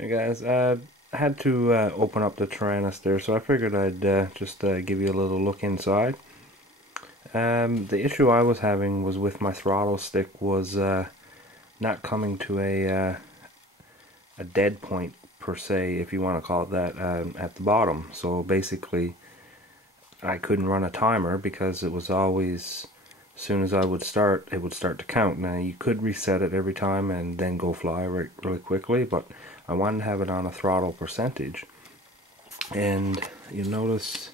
Hey guys, I had to open up the Taranis there, so I figured I'd just give you a little look inside. The issue I was having was with my throttle stick was not coming to a dead point per se, if you want to call it that, at the bottom. So basically, I couldn't run a timer because it was always, as soon as I would start, it would start to count. Now you could reset it every time and then go fly really quickly, but I wanted to have it on a throttle percentage. And you notice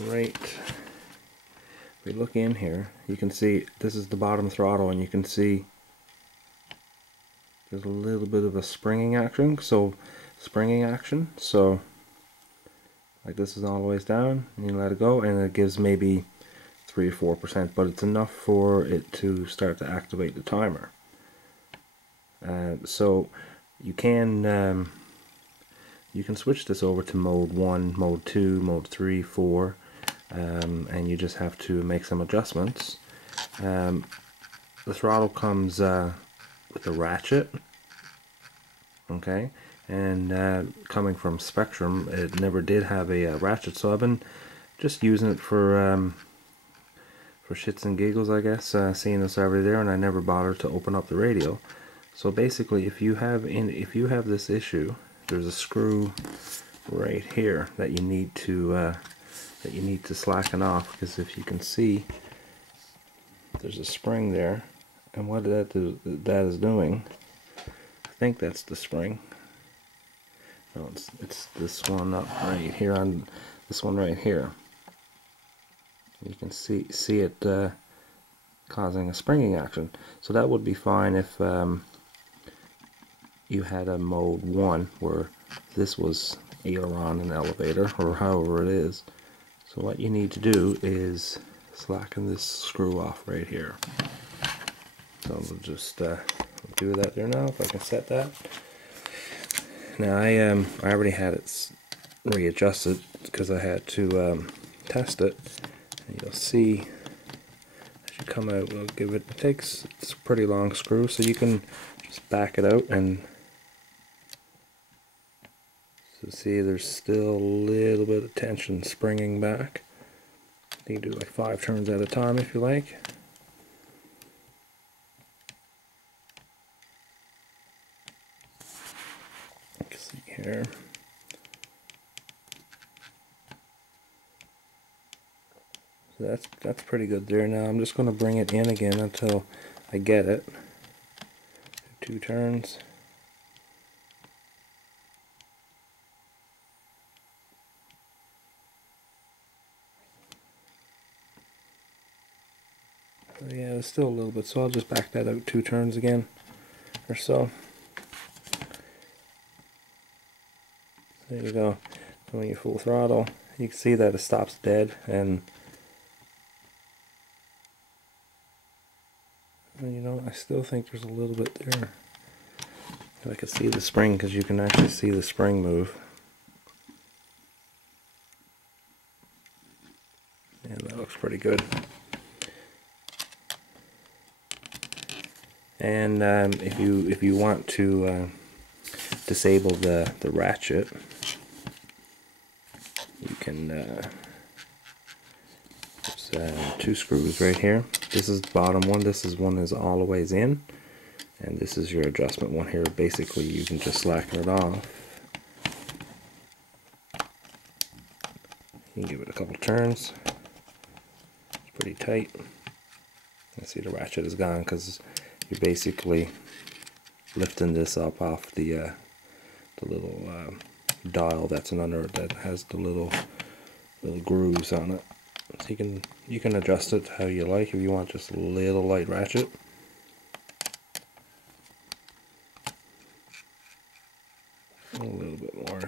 right, if we look in here, you can see this is the bottom throttle, and you can see there's a little bit of a springing action. So like this is all the way down, and you let it go, and it gives maybe 3 or 4%, but it's enough for it to start to activate the timer. So you can switch this over to mode 1, mode 2, mode 3, 4, and you just have to make some adjustments. The throttle comes with a ratchet, okay, and coming from Spectrum, it never did have a ratchet, so I've been just using it for shits and giggles, I guess, seeing this already there, and I never bothered to open up the radio. So basically, if you have this issue, there's a screw right here that you need to slacken off, because if you can see, there's a spring there, and what that is doing, I think that's the spring. No, it's this one up right here, on this one right here. You can see it causing a springing action. So that would be fine if you had a mode 1 where this was aileron and elevator, or however it is. So what you need to do is slacken this screw off right here. So we'll just do that there now, if I can set that. Now I already had it readjusted because I had to test it. And you'll see as you come out, we'll give it, it's a pretty long screw, so you can just back it out, and so see there's still a little bit of tension springing back. You can do like 5 turns at a time if you like. You can see here. So that's pretty good there. Now I'm just going to bring it in again until I get it. 2 turns. So yeah, it's still a little bit, so I'll just back that out 2 turns again or so. There you go. When you full throttle, you can see that it stops dead, and you know, I still think there's a little bit there. I can see the spring, because you can actually see the spring move. And that looks pretty good. And if you want to disable the ratchet, you can there's 2 screws right here. This is the bottom one. This is one is all the ways in, and this is your adjustment one here. Basically, you can just slacken it off. You can give it a couple turns. It's pretty tight. I see the ratchet is gone because you're basically lifting this up off the little dial that's under it that has the little grooves on it. So you can adjust it how you like. If you want just a little light ratchet, a little bit more.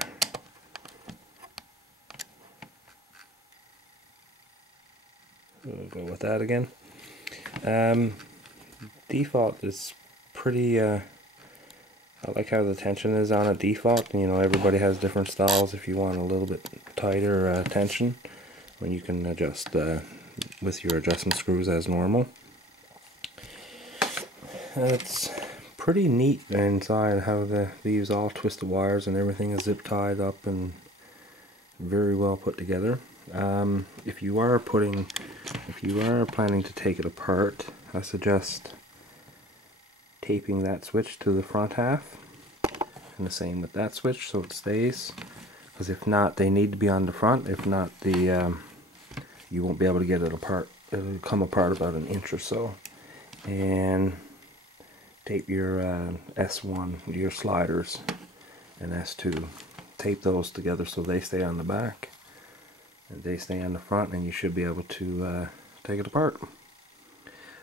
We'll go with that again. Default is pretty, I like how the tension is on a default. You know, everybody has different styles. If you want a little bit tighter tension, when you can adjust with your adjustment screws as normal. It's pretty neat inside how these all twisted wires and everything is zip tied up and very well put together. If you are planning to take it apart, I suggest taping that switch to the front half, and the same with that switch so it stays, because if not, they need to be on the front. If not, you won't be able to get it apart. It'll come apart about an inch or so. And tape your S1, your sliders, and S2. Tape those together so they stay on the back and they stay on the front, and you should be able to take it apart.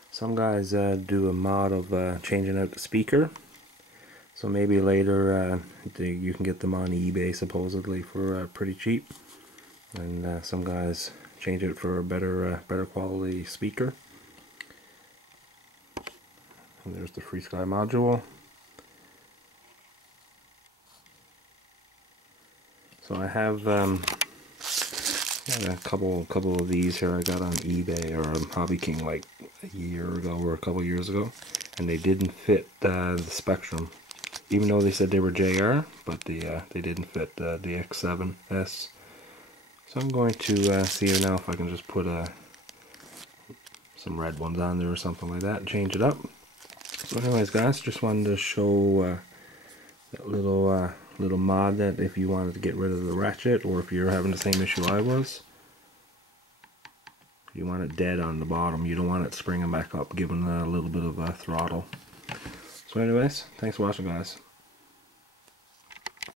Some guys do a mod of changing out the speaker, so maybe later you can get them on eBay supposedly for pretty cheap, and some guys change it for a better quality speaker. And there's the Free Sky module. So I have a couple of these here I got on eBay or on Hobby King like a year ago or a couple years ago, and they didn't fit the Spectrum, even though they said they were JR, but they didn't fit the X7S. So I'm going to see now if I can just put some red ones on there or something like that and change it up. So anyways, guys, just wanted to show that little mod, that if you wanted to get rid of the ratchet, or if you're having the same issue I was, you want it dead on the bottom, you don't want it springing back up, giving a little bit of a throttle. So anyways, thanks for watching, guys.